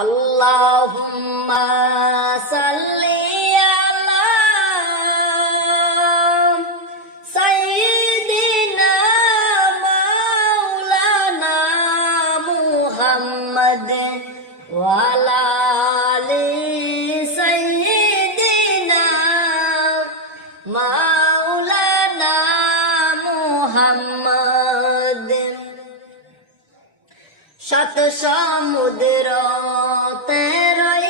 اللهم صل শত সমুদ্র তেরো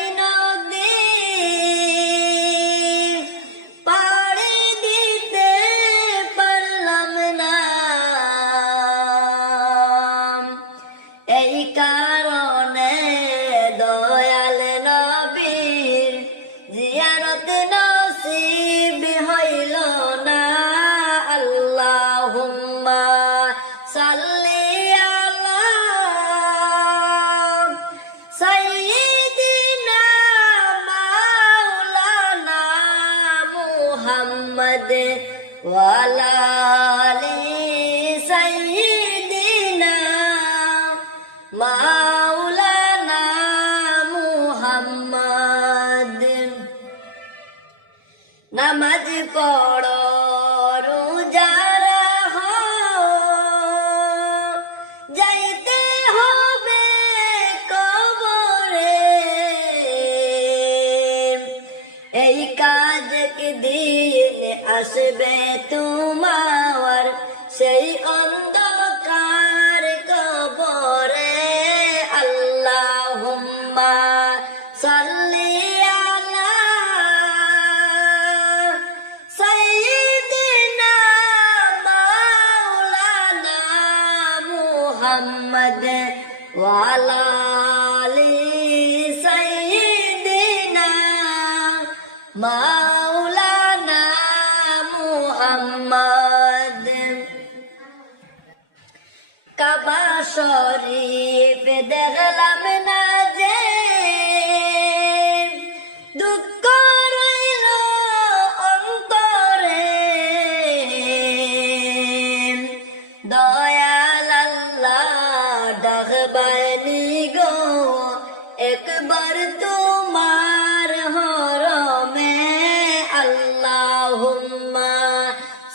নামাজ পড়ো ওয়ালালি সাইয়্যিদিনা মাওলানা মুহাম্মদ। কাবা শরীফ দেখলাম না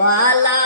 Voilà.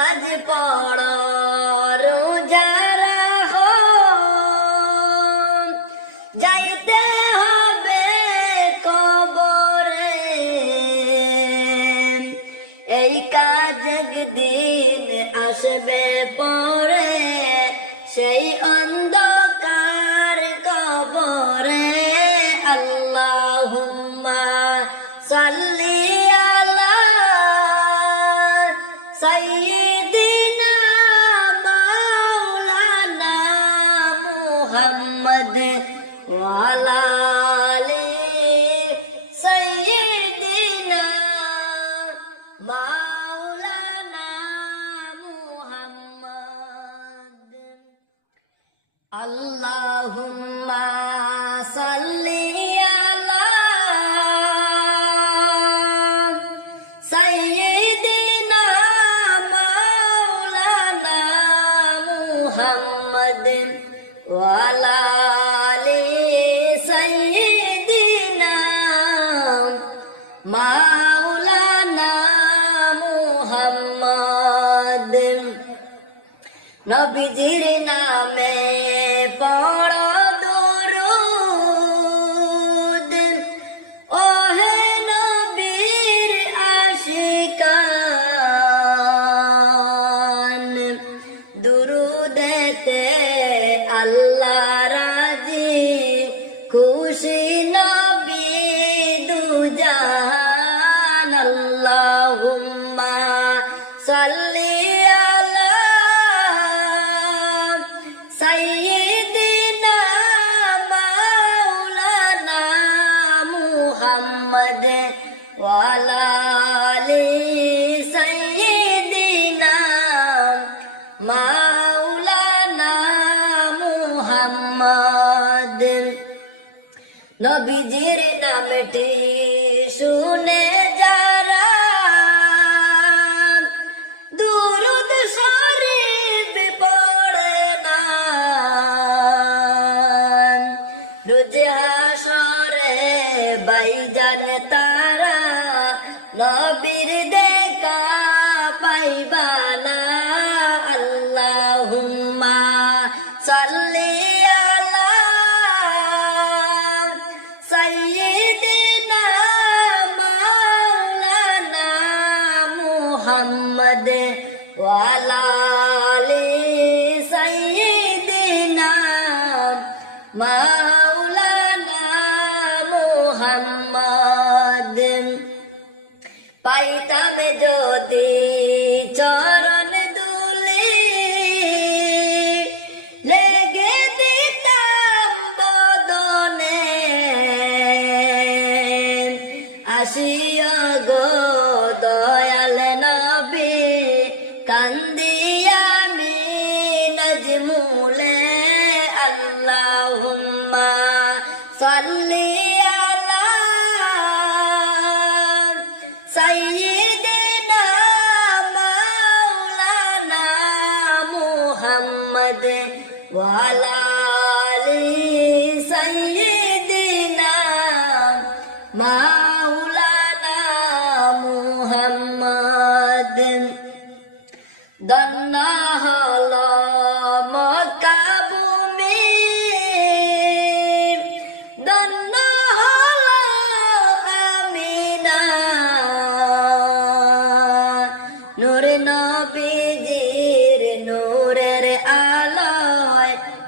নামাজ পড়ো মোহাম্মদ ওয়ালালে সৈয়দিনা মাওলানা মুহাম্মদ। আল্লাহুম্মা সাল্লি আলা সৈয়দিনা মাওলানা ওয়ালা মুহাম্মদ ওয়ালা বাইজান তারা নবীর দেখা পাইবা না। আল্লাহুম্মা সাল্লি আলা সাইয়্যিদিনা মাওলানা মুহাম্মদ ওয়ালা গো দয়াল নবী কান্দিয়ামি নজমুলে আল্লাহুম্মা সাল্লি মাওলানা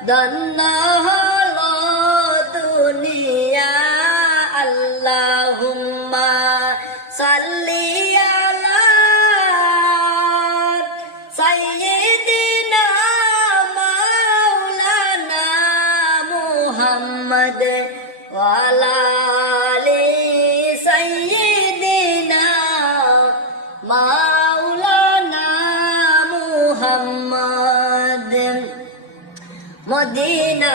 দন্না মদিনা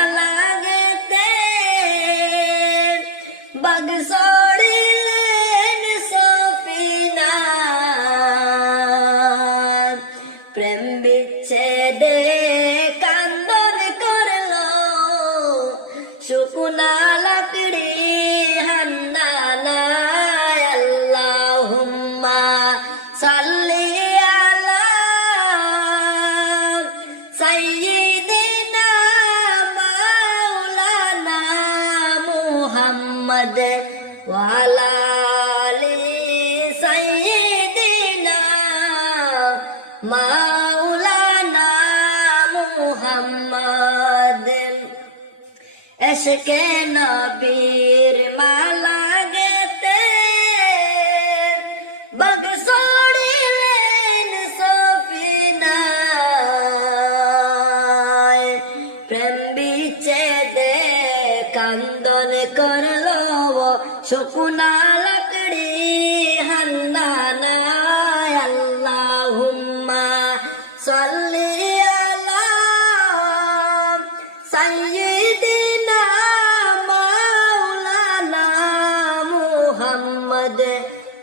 আশকে নবী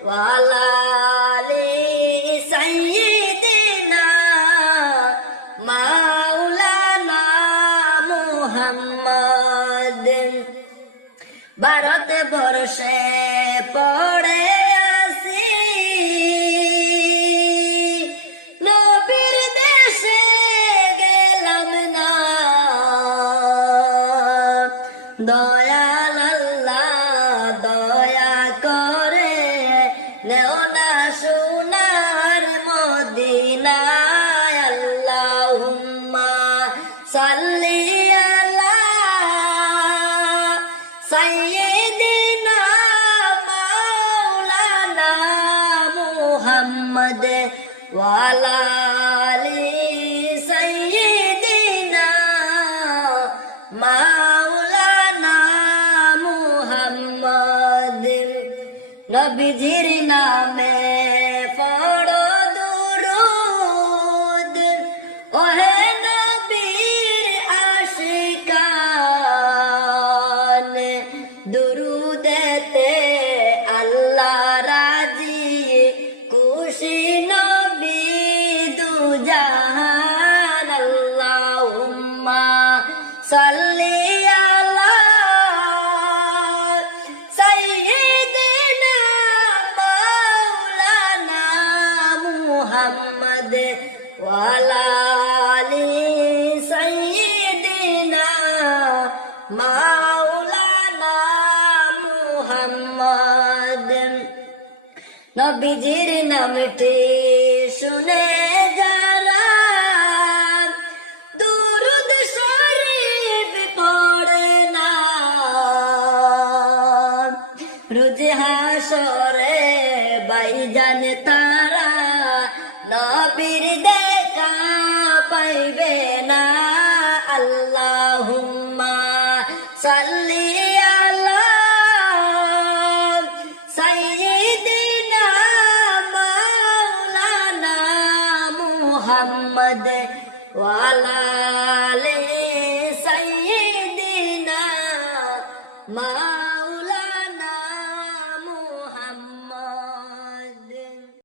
ওয়ালালে সাইয়েদেনা মাওলানা মোহাম্মদ। ভারত বর্ষে পড়ে আসি। নবীর দেশে গেলাম না। দয়া ওয়ালা নবীজির নামটি শুনে la